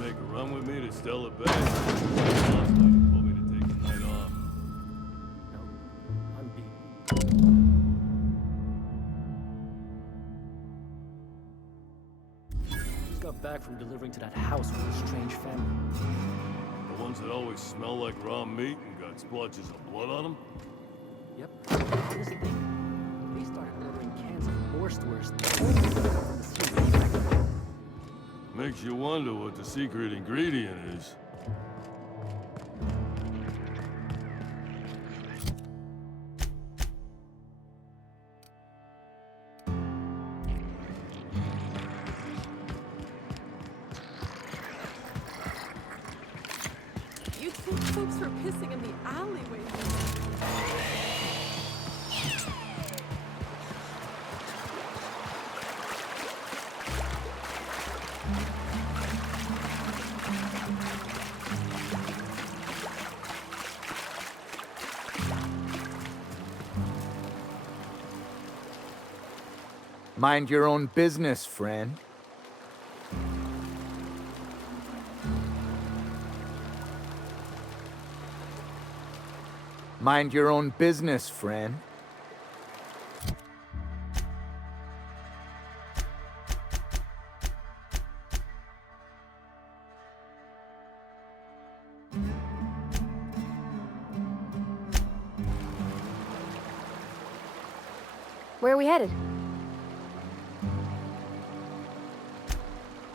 make a run with me to Stella Bay? Last night you told me to take the night off. No, I'm beat. Just got back from delivering to that house with a strange family. The ones that always smell like raw meat and got splotches of blood on them? Yep. Honest thing, they started ordering cans of Wurstwurst only from the sea. Makes you wonder what the secret ingredient is. You'd think folks were pissing in the alleyway. Mind your own business, friend. Mind your own business, friend. Where are we headed?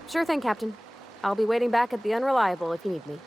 Sure thing, Captain. I'll be waiting back at the Unreliable if you need me.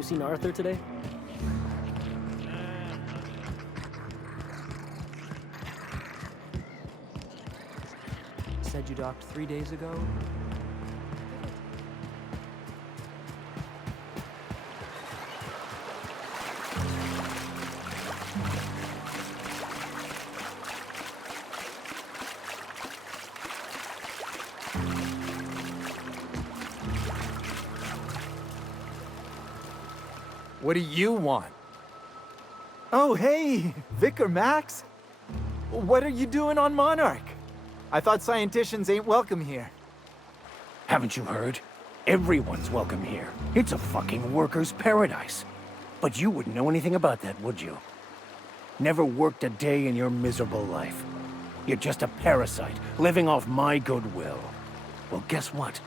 You seen Arthur today? Said you docked 3 days ago? What do you want? Oh, hey, Vicar Max. What are you doing on Monarch? I thought scienticians ain't welcome here. Haven't you heard? Everyone's welcome here. It's a fucking worker's paradise. But you wouldn't know anything about that, would you? Never worked a day in your miserable life. You're just a parasite, living off my goodwill. Well, guess what?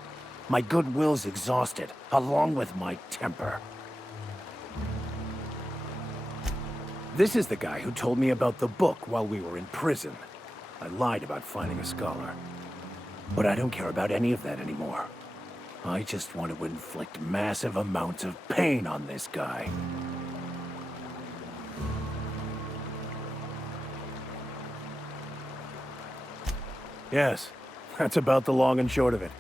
My goodwill's exhausted, along with my temper. This is the guy who told me about the book while we were in prison. I lied about finding a scholar. But I don't care about any of that anymore. I just want to inflict massive amounts of pain on this guy. Yes, that's about the long and short of it.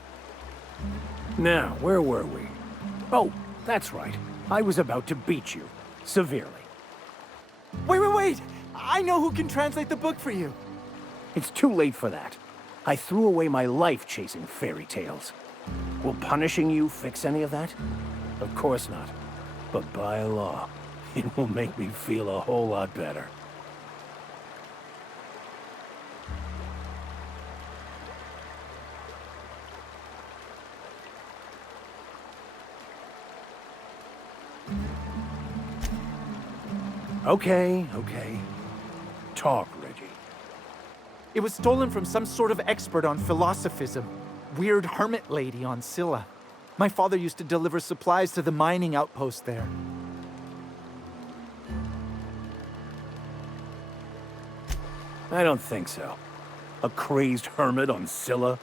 Now, where were we? Oh, that's right. I was about to beat you. Severely. Wait! I know who can translate the book for you. It's too late for that. I threw away my life chasing fairy tales. Will punishing you fix any of that? Of course not. But by law, it will make me feel a whole lot better. Okay. Talk, Reggie. It was stolen from some sort of expert on philosophism. Weird hermit lady on Scylla. My father used to deliver supplies to the mining outpost there. I don't think so. A crazed hermit on Scylla?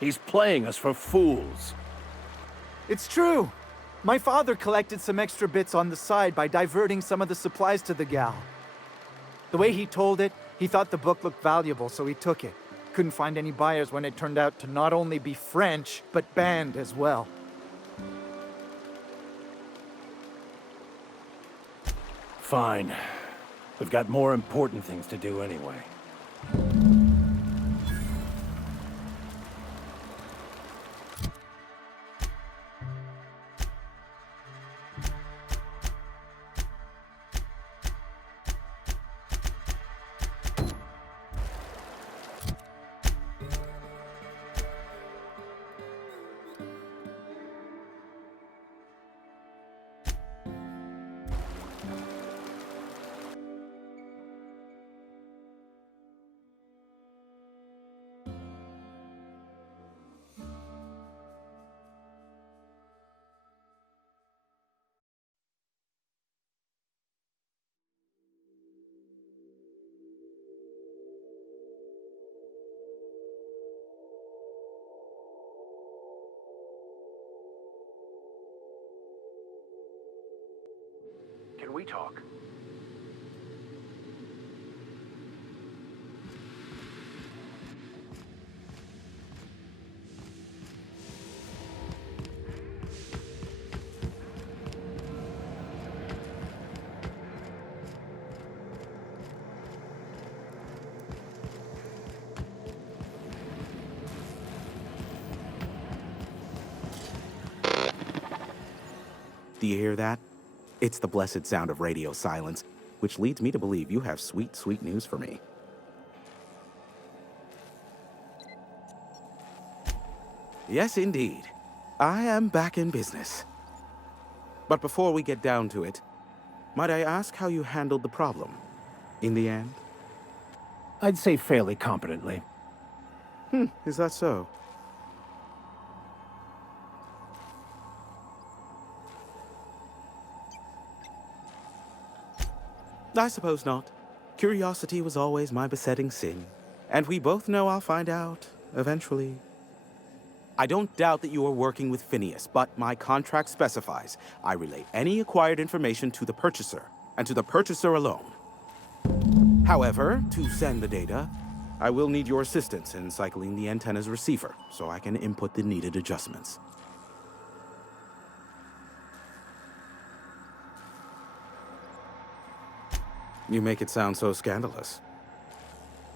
He's playing us for fools. It's true. My father collected some extra bits on the side by diverting some of the supplies to the gal. The way he told it, he thought the book looked valuable, so he took it. Couldn't find any buyers when it turned out to not only be French, but banned as well. Fine. We've got more important things to do anyway. Can we talk? Do you hear that? It's the blessed sound of radio silence, which leads me to believe you have sweet, sweet news for me. Yes, indeed. I am back in business. But before we get down to it, might I ask how you handled the problem in the end? I'd say fairly competently. Is that so? I suppose not. Curiosity was always my besetting sin. And we both know I'll find out, eventually. I don't doubt that you are working with Phineas, but my contract specifies I relay any acquired information to the purchaser, and to the purchaser alone. However, to send the data, I will need your assistance in cycling the antenna's receiver so I can input the needed adjustments. You make it sound so scandalous.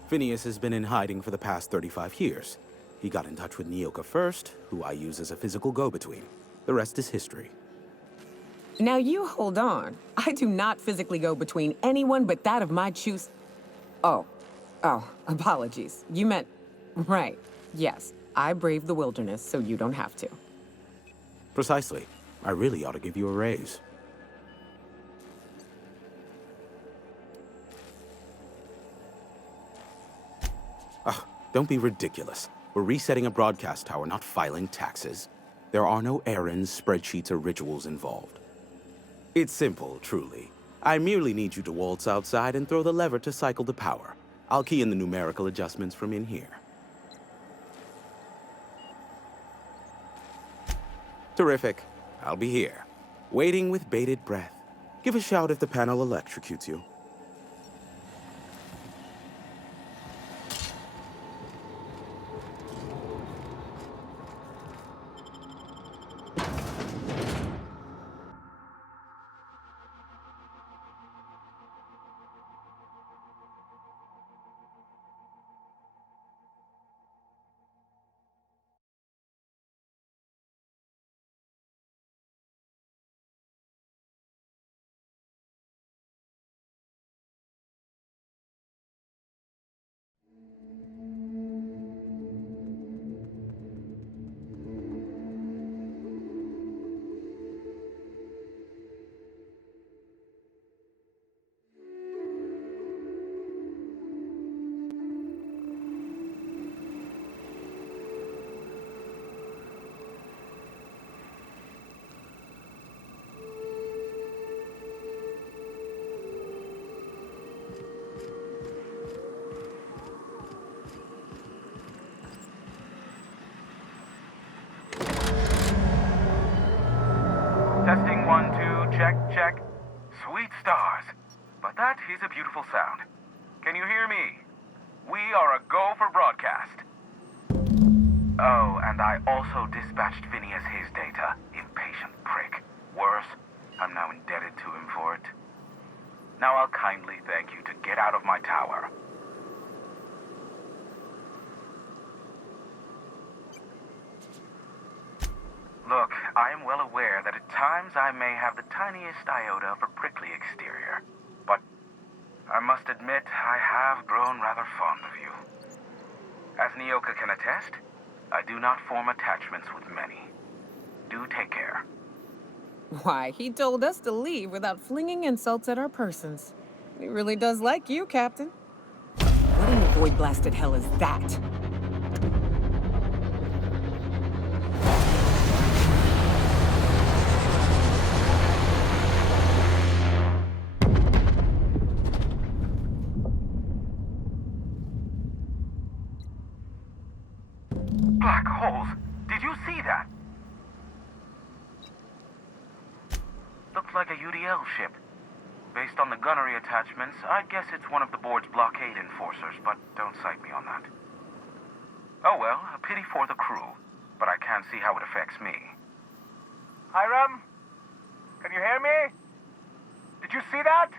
Phineas has been in hiding for the past 35 years. He got in touch with Nyoka first, who I use as a physical go-between. The rest is history. Now you hold on. I do not physically go between anyone but that of my choose. Oh, apologies. You meant, right. Yes, I braved the wilderness, so you don't have to. Precisely. I really ought to give you a raise. Don't be ridiculous. We're resetting a broadcast tower, not filing taxes. There are no errands, spreadsheets, or rituals involved. It's simple, truly. I merely need you to waltz outside and throw the lever to cycle the power. I'll key in the numerical adjustments from in here. Terrific. I'll be here, waiting with bated breath. Give a shout if the panel electrocutes you. Testing 1, 2, check, check. Sweet stars. But that is a beautiful sound. Can you hear me? We are a go for broadcast. Oh, and I also dispatched Phineas his data. Impatient prick. Worse, I'm now indebted to him for it. Now I'll kindly thank you to get out of my tower. Look, I am well aware that at times I may have the tiniest iota of a prickly exterior, but I must admit I have grown rather fond of you. As Nyoka can attest, I do not form attachments with many. Do take care. Why, he told us to leave without flinging insults at our persons. He really does like you, Captain. What in the void-blasted hell is that? Black holes! Did you see that? Looks like a UDL ship. Based on the gunnery attachments, I'd guess it's one of the board's blockade enforcers, but don't cite me on that. Oh well, a pity for the crew, but I can't see how it affects me. Hiram? Can you hear me? Did you see that?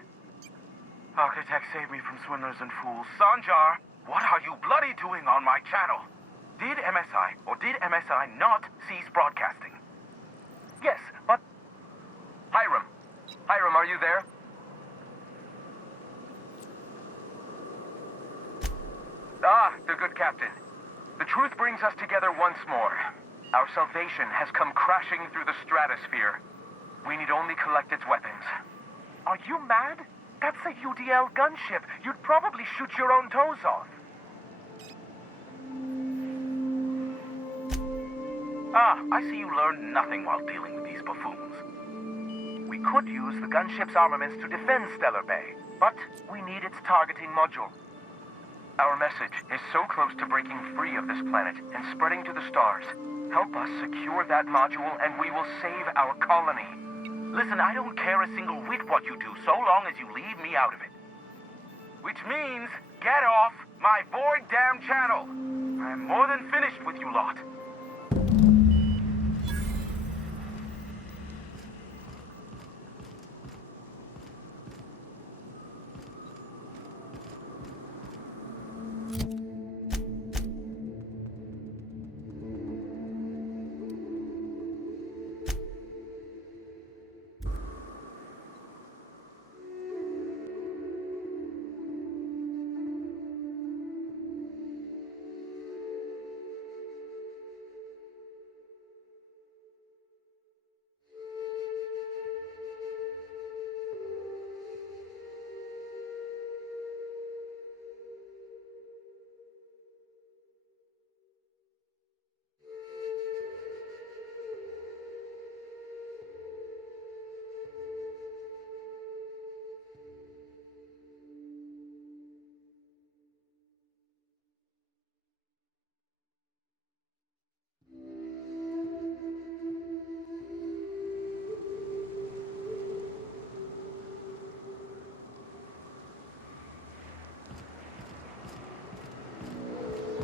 Architect, save me from swindlers and fools. Sanjar, what are you bloody doing on my channel? Did MSI or did MSI not cease broadcasting? Yes, but... Hiram, are you there? Ah, the good captain. The truth brings us together once more. Our salvation has come crashing through the stratosphere. We need only collect its weapons. Are you mad? That's a UDL gunship. You'd probably shoot your own toes off. Ah, I see you learned nothing while dealing with these buffoons. We could use the gunship's armaments to defend Stellar Bay, but we need its targeting module. Our message is so close to breaking free of this planet and spreading to the stars. Help us secure that module and we will save our colony. Listen, I don't care a single whit what you do, so long as you leave me out of it. Which means, get off my void damn channel. I'm more than finished with you lot.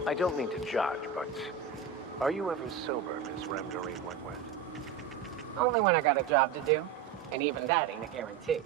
I don't mean to judge, but are you ever sober, Miss Remdorine Wentworth? Only when I got a job to do. And even that ain't a guarantee.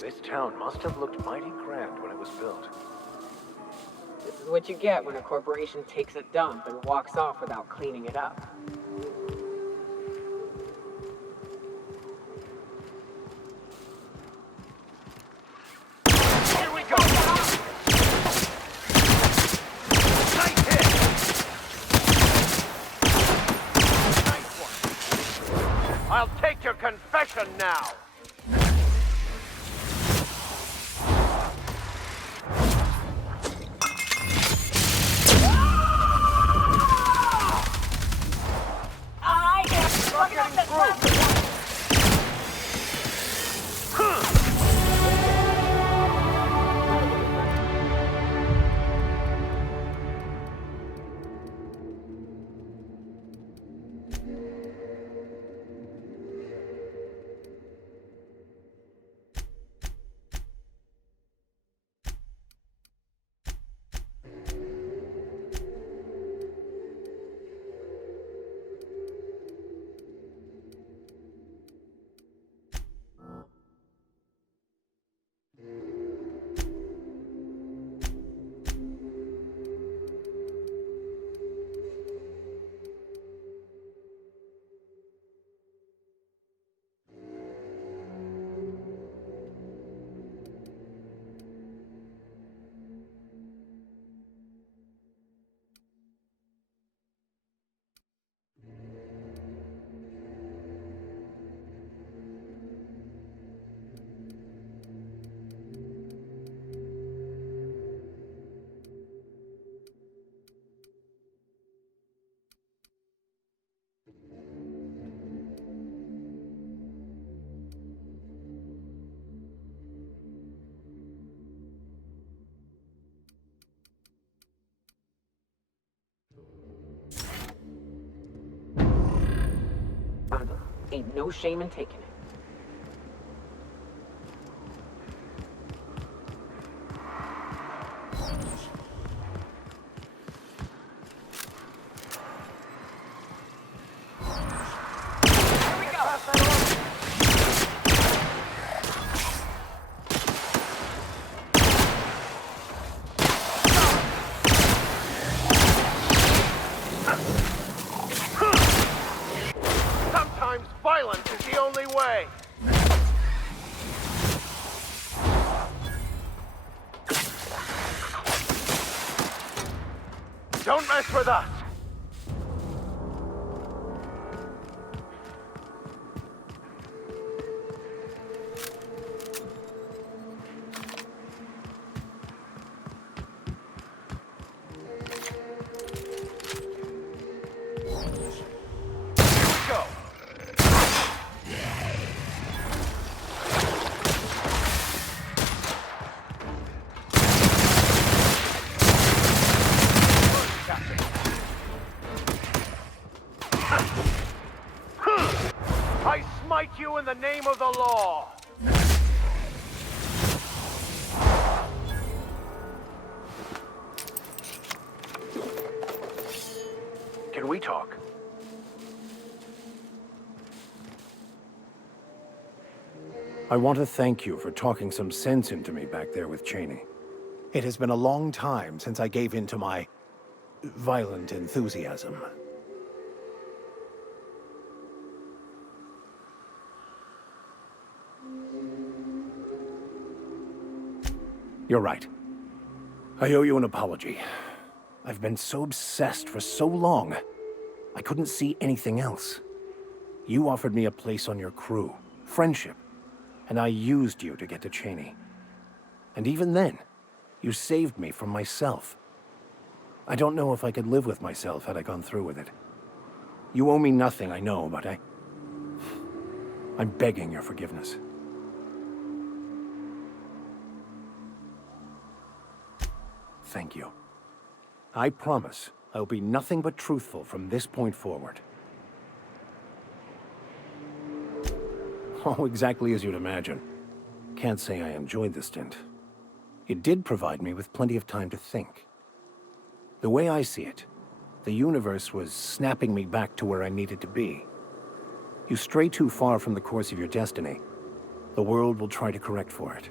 This town must have looked mighty grand when it was built. This is what you get when a corporation takes a dump and walks off without cleaning it up. Here we go! Nice hit! Nice one! I'll take your confession now! Ain't no shame in taking it. Violence is the only way. Don't mess with us. Go! I smite you in the name of the law! Can we talk? I want to thank you for talking some sense into me back there with Cheney. It has been a long time since I gave in to my violent enthusiasm. You're right. I owe you an apology. I've been so obsessed for so long, I couldn't see anything else. You offered me a place on your crew, friendship, and I used you to get to Cheney. And even then, you saved me from myself. I don't know if I could live with myself had I gone through with it. You owe me nothing, I know, but I'm begging your forgiveness. Thank you. I promise I'll be nothing but truthful from this point forward. Oh, exactly as you'd imagine. Can't say I enjoyed the stint. It did provide me with plenty of time to think. The way I see it, the universe was snapping me back to where I needed to be. You stray too far from the course of your destiny, the world will try to correct for it.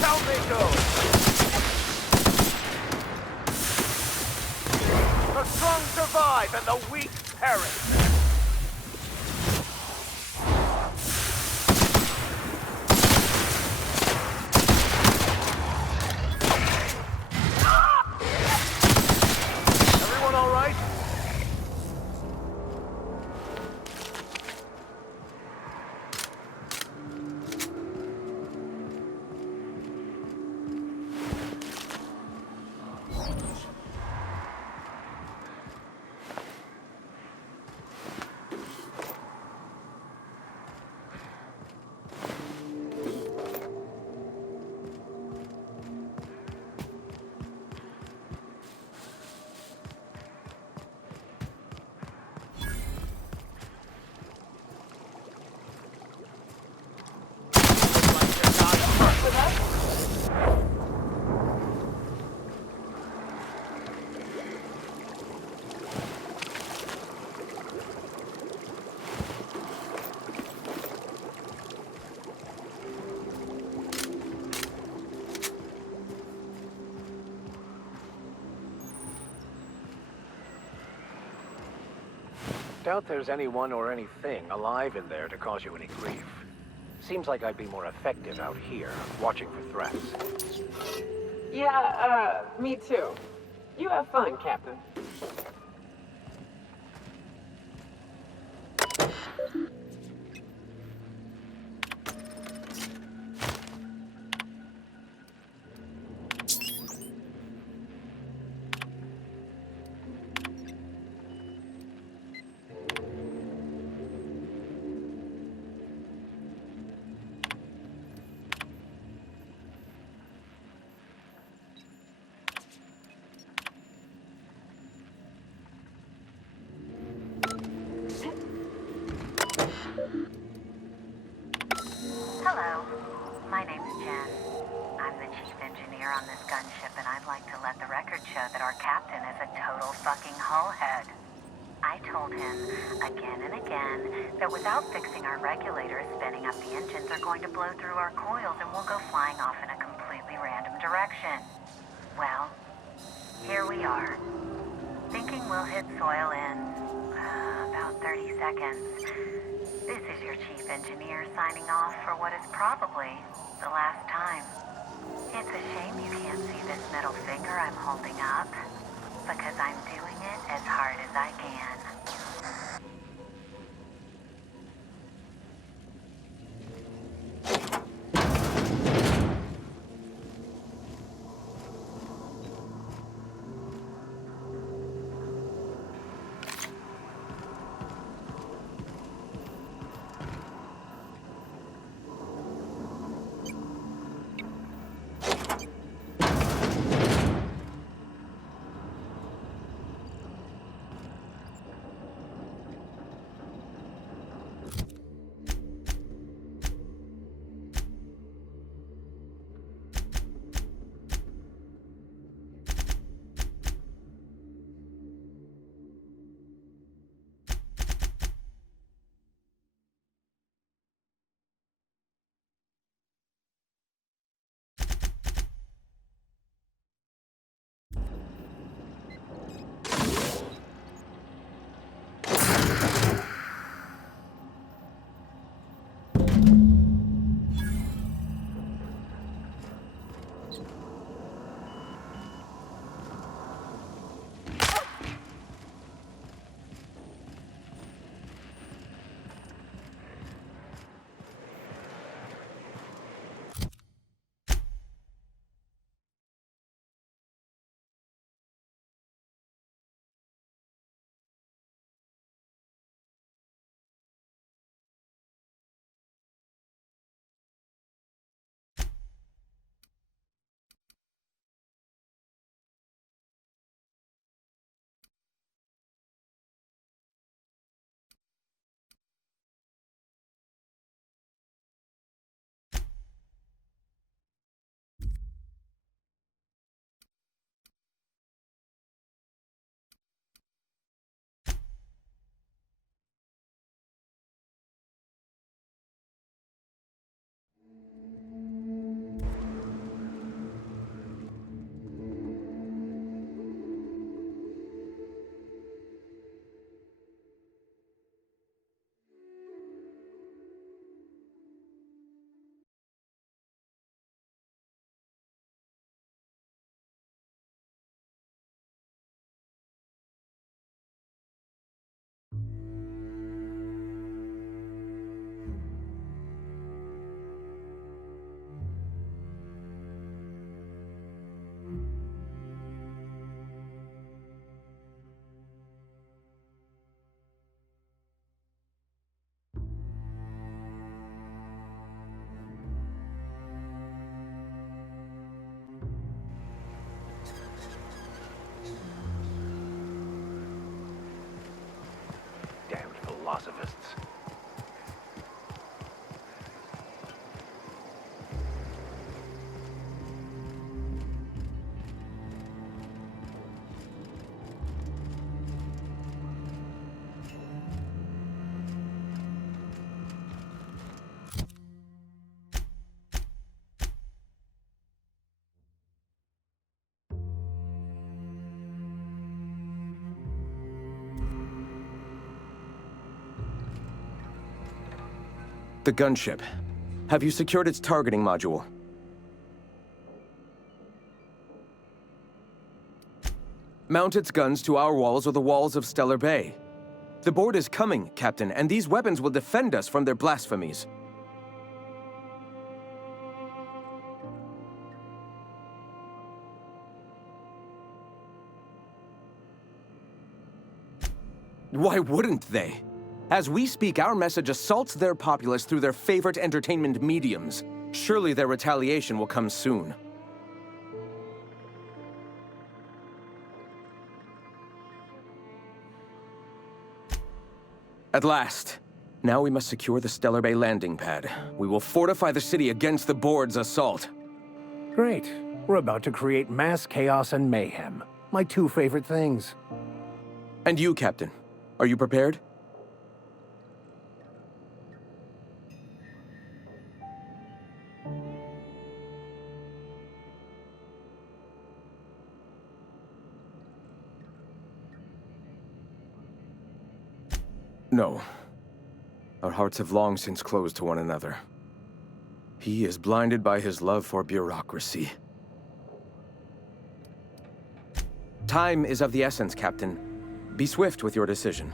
Down they go! The strong survive and the weak perish! Everyone all right? Doubt there's anyone or anything alive in there to cause you any grief. Seems like I'd be more effective out here, watching for threats. Yeah, me too. You have fun, Captain. Hello, my name's Jen. I'm the chief engineer on this gunship, and I'd like to let the record show that our captain is a total fucking hullhead. I told him again and again that without fixing our regulators, spinning up the engines are going to blow through our coils and we'll go flying off in a completely random direction. Well, here we are, thinking we'll hit soil in about 30 seconds. This is your chief engineer signing off for what is probably the last time. It's a shame you can't see this middle finger I'm holding up, because I'm doing it as hard as I can. Philosophists. The gunship. Have you secured its targeting module? Mount its guns to our walls or the walls of Stellar Bay. The board is coming, Captain, and these weapons will defend us from their blasphemies. Why wouldn't they? As we speak, our message assaults their populace through their favorite entertainment mediums. Surely their retaliation will come soon. At last. Now we must secure the Stellar Bay landing pad. We will fortify the city against the board's assault. Great. We're about to create mass chaos and mayhem. My two favorite things. And you, Captain. Are you prepared? No. Our hearts have long since closed to one another. He is blinded by his love for bureaucracy. Time is of the essence, Captain. Be swift with your decision.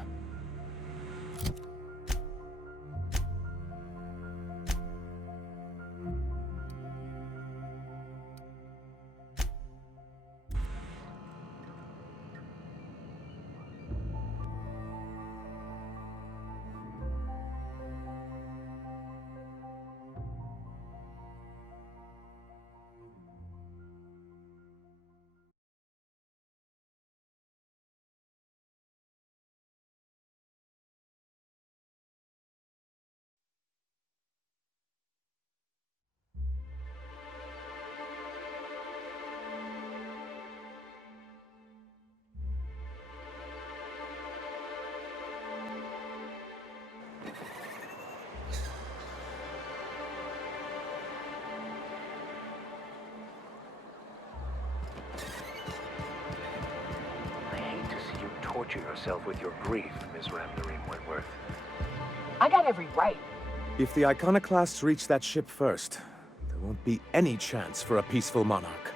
Torture yourself with your grief, Miss Ramdarine Wentworth. I got every right. If the iconoclasts reach that ship first, there won't be any chance for a peaceful monarch.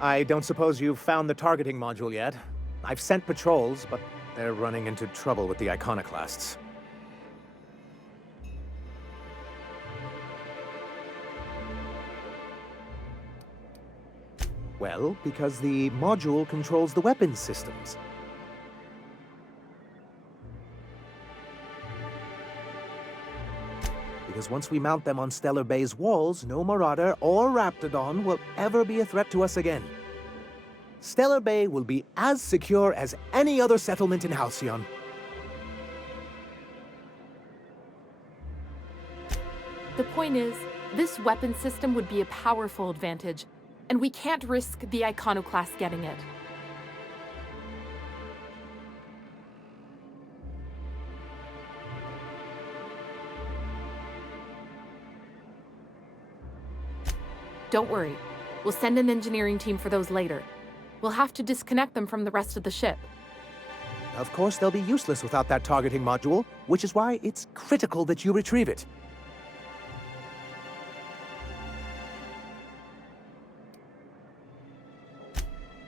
I don't suppose you've found the targeting module yet. I've sent patrols, but they're running into trouble with the iconoclasts. Well, because the module controls the weapons systems. Because once we mount them on Stellar Bay's walls, no Marauder or Raptidon will ever be a threat to us again. Stellar Bay will be as secure as any other settlement in Halcyon. The point is, this weapon system would be a powerful advantage, and we can't risk the iconoclast getting it. Don't worry. We'll send an engineering team for those later. We'll have to disconnect them from the rest of the ship. Of course, they'll be useless without that targeting module, which is why it's critical that you retrieve it.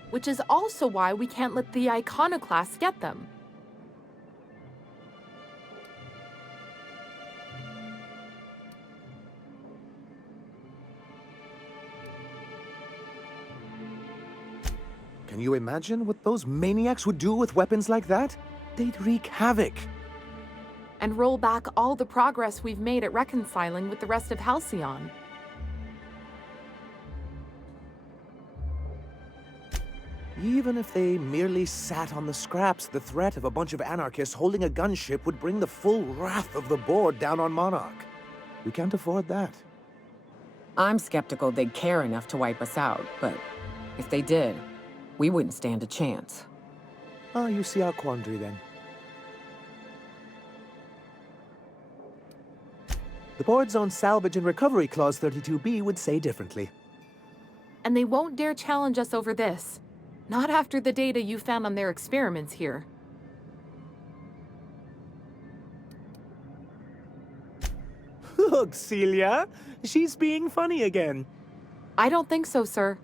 Which is also why we can't let the iconoclasts get them. Can you imagine what those maniacs would do with weapons like that? They'd wreak havoc. And roll back all the progress we've made at reconciling with the rest of Halcyon. Even if they merely sat on the scraps, the threat of a bunch of anarchists holding a gunship would bring the full wrath of the board down on Monarch. We can't afford that. I'm skeptical they'd care enough to wipe us out, but if they did, we wouldn't stand a chance. Ah, you see our quandary then. The board's own salvage and recovery clause 32B would say differently. And they won't dare challenge us over this. Not after the data you found on their experiments here. Look, Celia, she's being funny again. I don't think so, sir.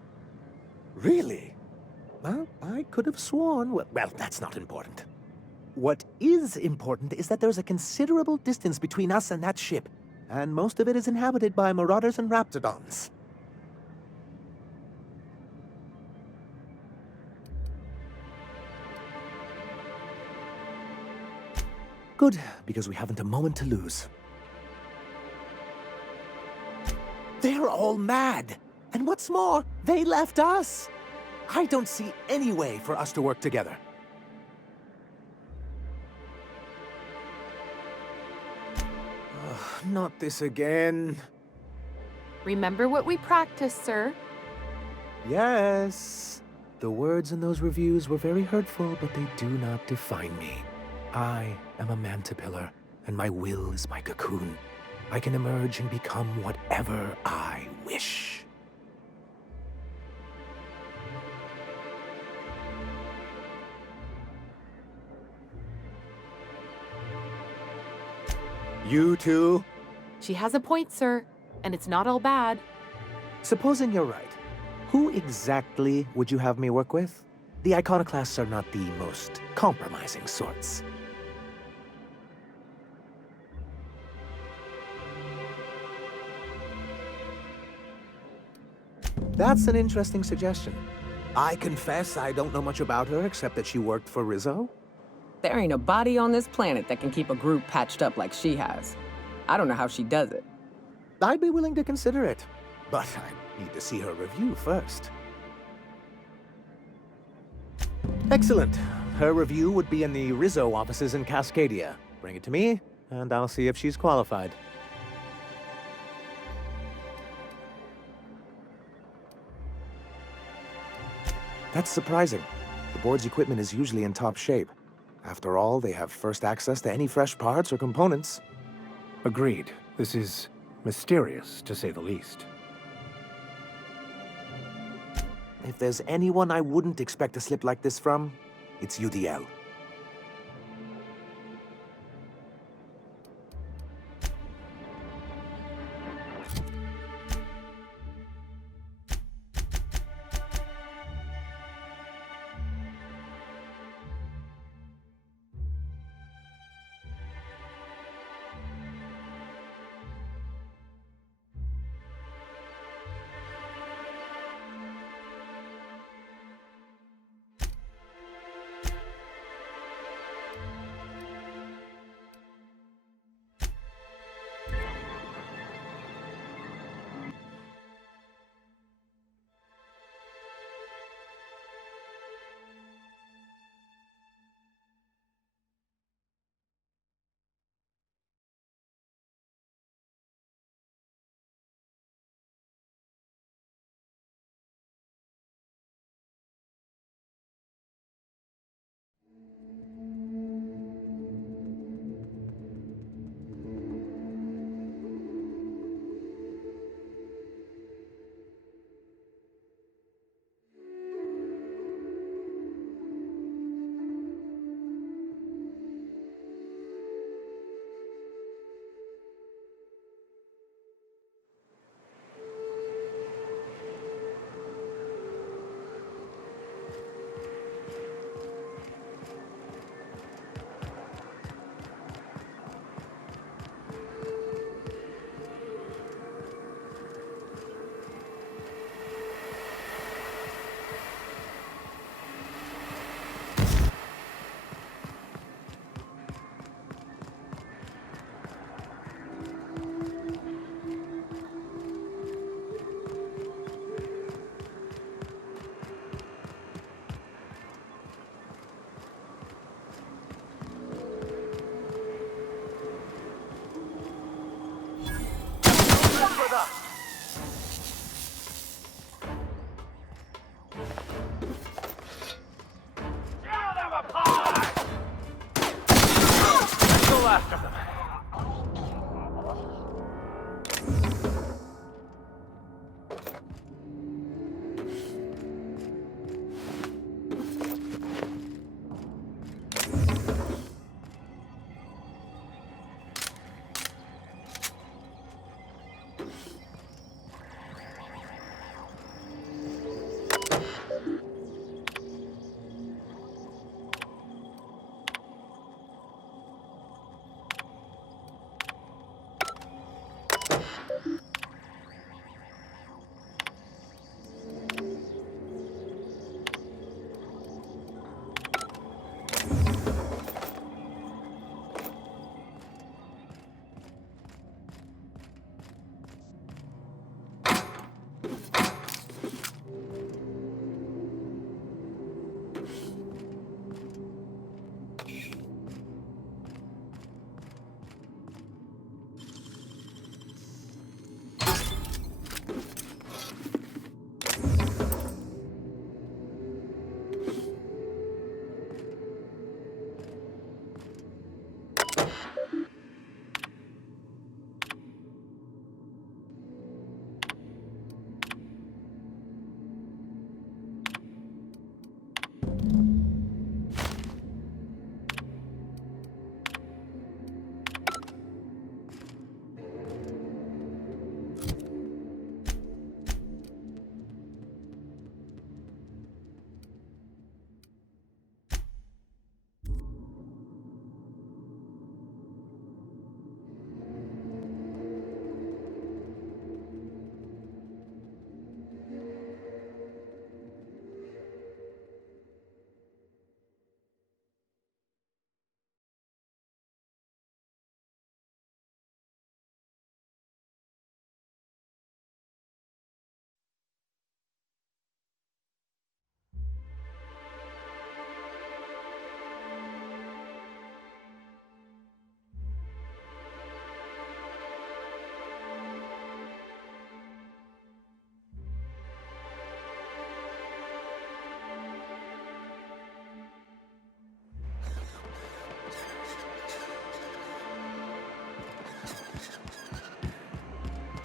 Really? Well, I could have sworn... Well, that's not important. What is important is that there's a considerable distance between us and that ship, and most of it is inhabited by Marauders and Raptidons. Good, because we haven't a moment to lose. They're all mad! And what's more, they left us! I don't see any way for us to work together. Not this again. Remember what we practiced, sir. Yes. The words in those reviews were very hurtful, but they do not define me. I am a mantipillar, and my will is my cocoon. I can emerge and become whatever I wish. You too? She has a point, sir, and it's not all bad. Supposing you're right, who exactly would you have me work with? The iconoclasts are not the most compromising sorts. That's an interesting suggestion. I confess I don't know much about her except that she worked for Rizzo. There ain't a body on this planet that can keep a group patched up like she has. I don't know how she does it. I'd be willing to consider it, but I need to see her review first. Excellent. Her review would be in the Rizzo offices in Cascadia. Bring it to me, and I'll see if she's qualified. That's surprising. The board's equipment is usually in top shape. After all, they have first access to any fresh parts or components. Agreed. This is mysterious, to say the least. If there's anyone I wouldn't expect a slip like this from, it's UDL.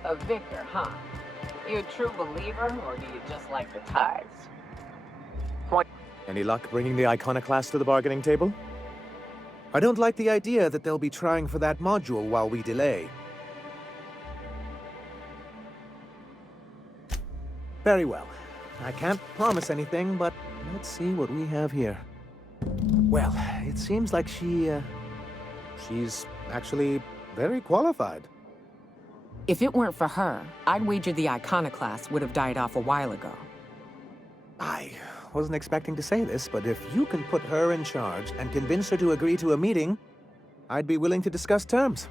A vicar, huh? You a true believer, or do you just like the tithes? Any luck bringing the iconoclast to the bargaining table? I don't like the idea that they'll be trying for that module while we delay. Very well. I can't promise anything, but let's see what we have here. Well, it seems like she's actually very qualified. If it weren't for her, I'd wager the iconoclast would have died off a while ago. I wasn't expecting to say this, but if you can put her in charge and convince her to agree to a meeting, I'd be willing to discuss terms.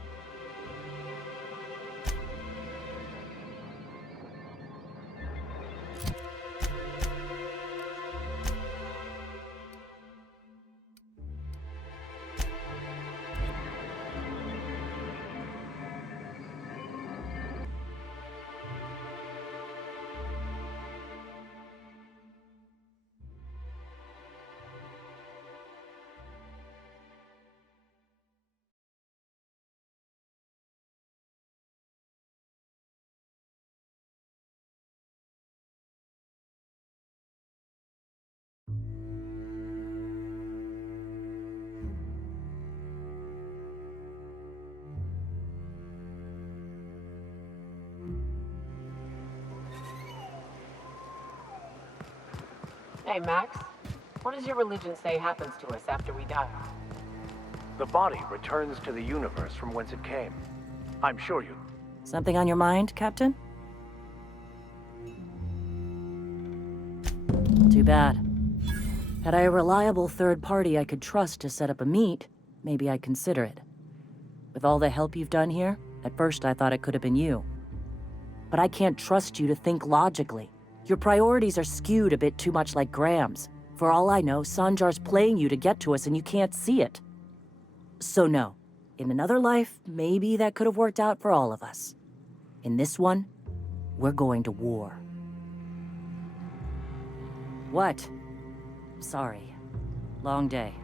Hey, Max. What does your religion say happens to us after we die? The body returns to the universe from whence it came. I'm sure you... Something on your mind, Captain? Too bad. Had I a reliable third party I could trust to set up a meet, maybe I'd consider it. With all the help you've done here, at first I thought it could have been you. But I can't trust you to think logically. Your priorities are skewed a bit too much like Graham's. For all I know, Sanjar's playing you to get to us and you can't see it. So no. In another life, maybe that could have worked out for all of us. In this one, we're going to war. What? Sorry. Long day.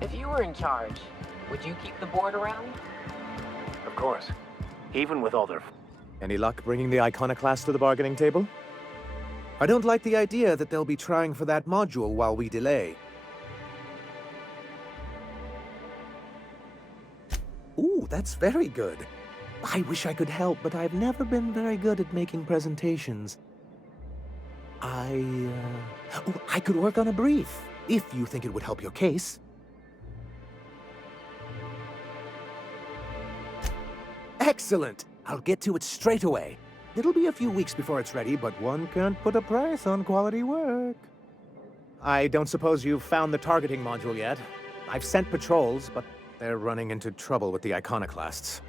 If you were in charge, would you keep the board around? Of course. Even with all their... Any luck bringing the iconoclast to the bargaining table? I don't like the idea that they'll be trying for that module while we delay. Ooh, that's very good. I wish I could help, but I've never been very good at making presentations. I could work on a brief, if you think it would help your case. Excellent! I'll get to it straight away. It'll be a few weeks before it's ready, but one can't put a price on quality work. I don't suppose you've found the targeting module yet. I've sent patrols, but they're running into trouble with the iconoclasts.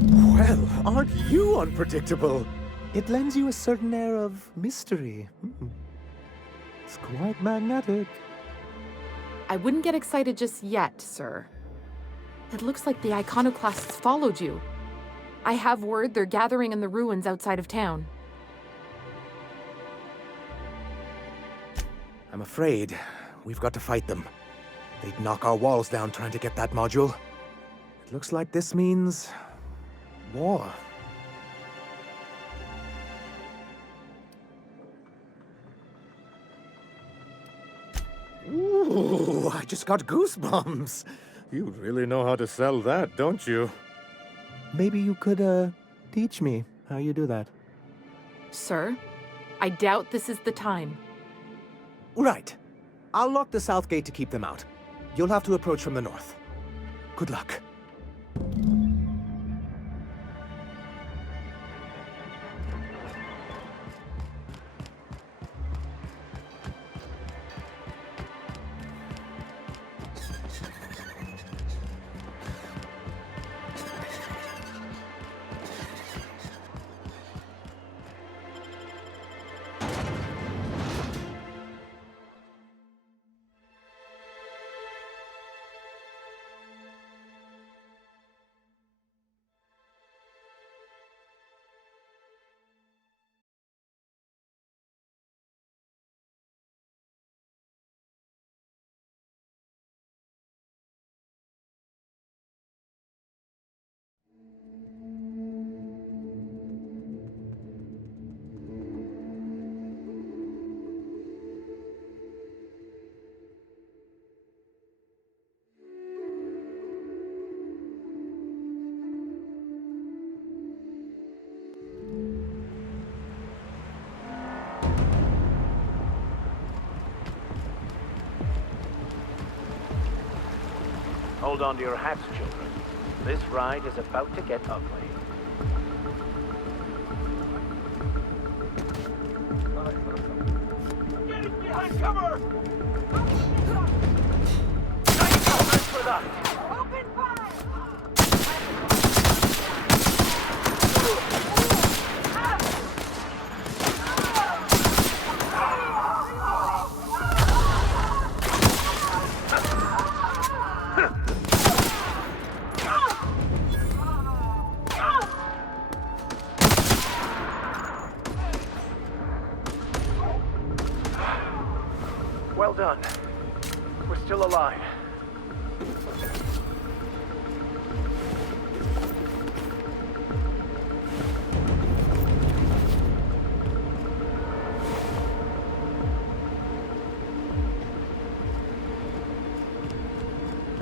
Well, aren't you unpredictable? It lends you a certain air of mystery. It's quite magnetic. I wouldn't get excited just yet, sir. It looks like the iconoclasts followed you. I have word they're gathering in the ruins outside of town. I'm afraid we've got to fight them. They'd knock our walls down trying to get that module. It looks like this means... war. Ooh, I just got goosebumps. You really know how to sell that, don't you? Maybe you could, teach me how you do that. Sir, I doubt this is the time. Right. I'll lock the south gate to keep them out. You'll have to approach from the north. Good luck. Hold on to your hats, children. This ride is about to get ugly. Getting behind cover! Nice cover for that! Open fire! Well done. We're still alive.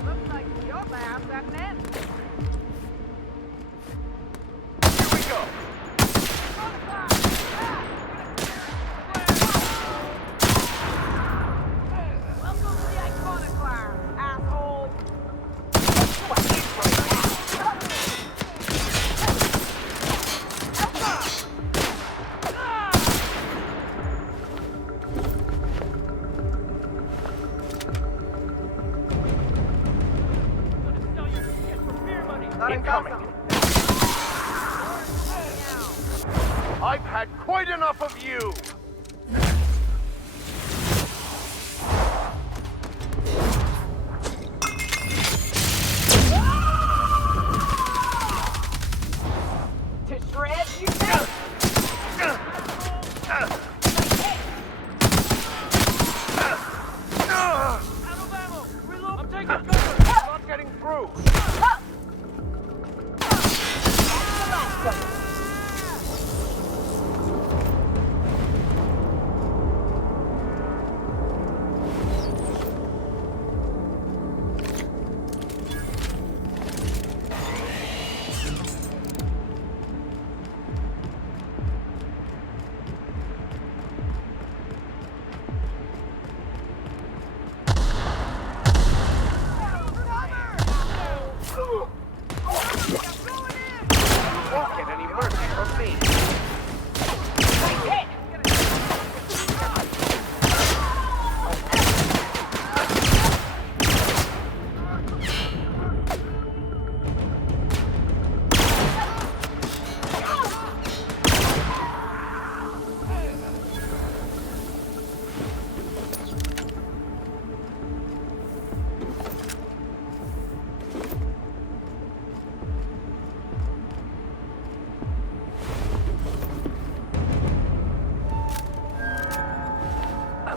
Looks like your lab's at an end. Here we go. Incoming. I've had quite enough of you. To shred, you say? I'm taking cover. Not getting through. Won't get any mercy from me.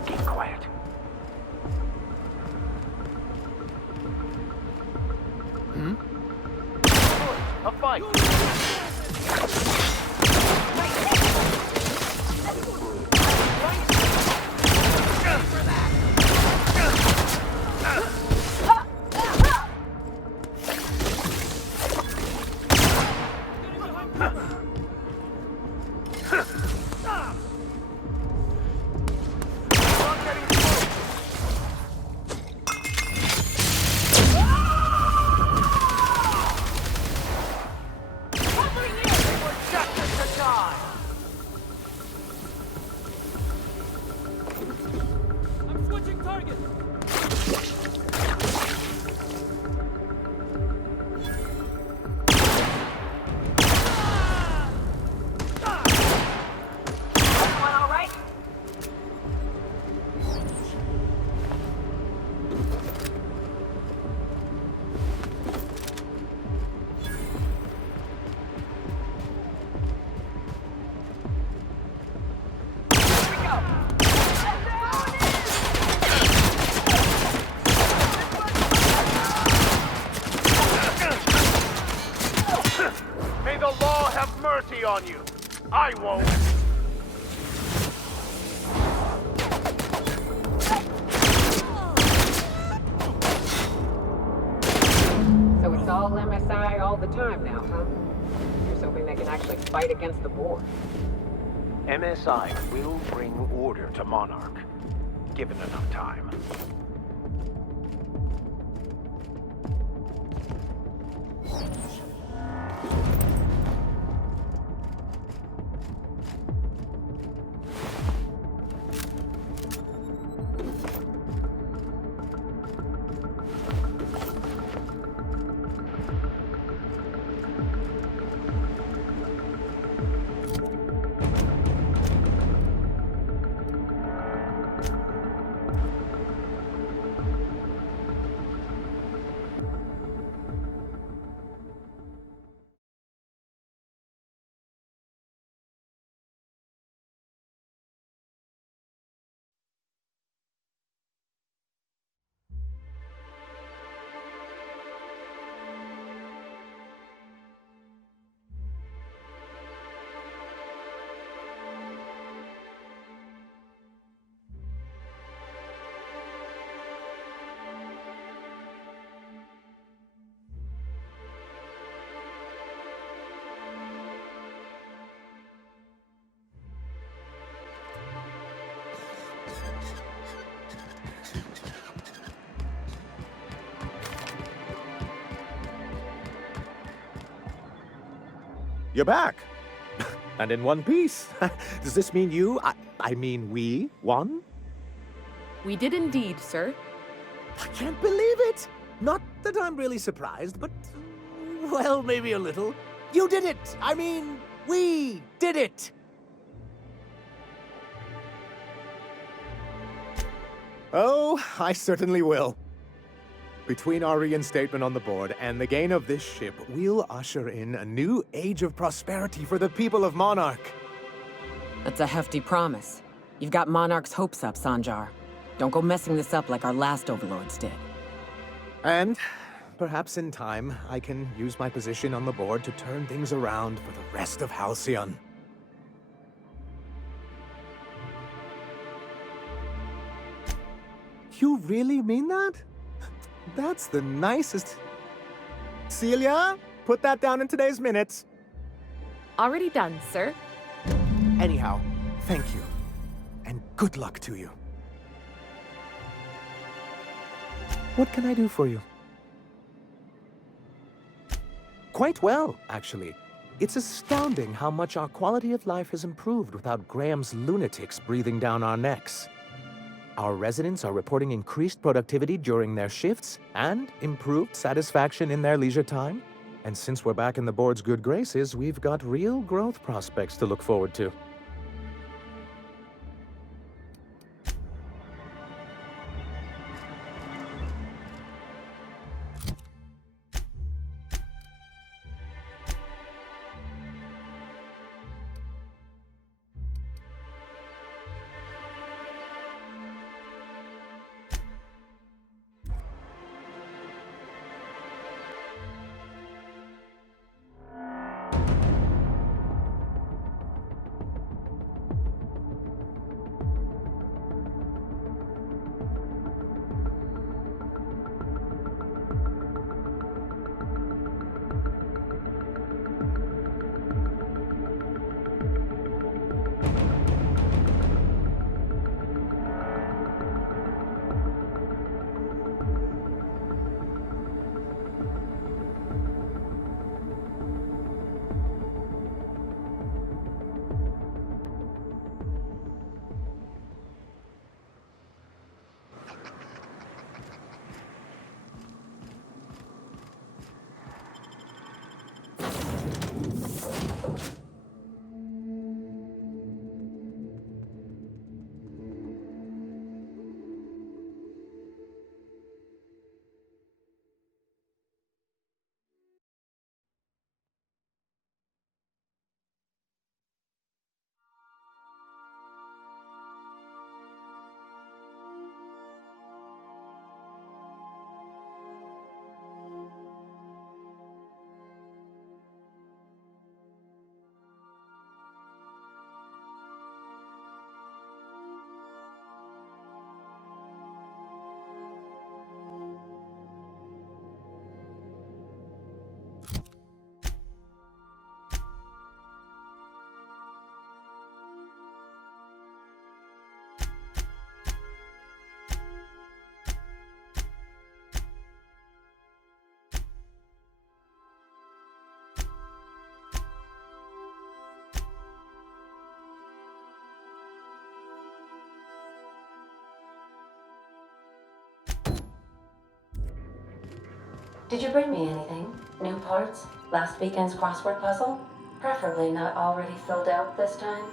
Keep quiet. A fight. May the law have mercy on you. I won't. So it's all MSI all the time now, huh? Here's hoping they can actually fight against the board. MSI will bring order to Monarch, given enough time. You're back. And in one piece. Does this mean I mean we, won? We did indeed, sir. I can't believe it! Not that I'm really surprised, but, well, maybe a little. You did it! I mean, we did it! Oh, I certainly will. Between our reinstatement on the board and the gain of this ship, we'll usher in a new age of prosperity for the people of Monarch. That's a hefty promise. You've got Monarch's hopes up, Sanjar. Don't go messing this up like our last overlords did. And perhaps in time, I can use my position on the board to turn things around for the rest of Halcyon. You really mean that? That's the nicest... Celia, put that down in today's minutes. Already done, sir. Anyhow, thank you. And good luck to you. What can I do for you? Quite well, actually. It's astounding how much our quality of life has improved without Graham's lunatics breathing down our necks. Our residents are reporting increased productivity during their shifts and improved satisfaction in their leisure time. And since we're back in the board's good graces, we've got real growth prospects to look forward to. Did you bring me anything? New parts? Last weekend's crossword puzzle? Preferably not already filled out this time.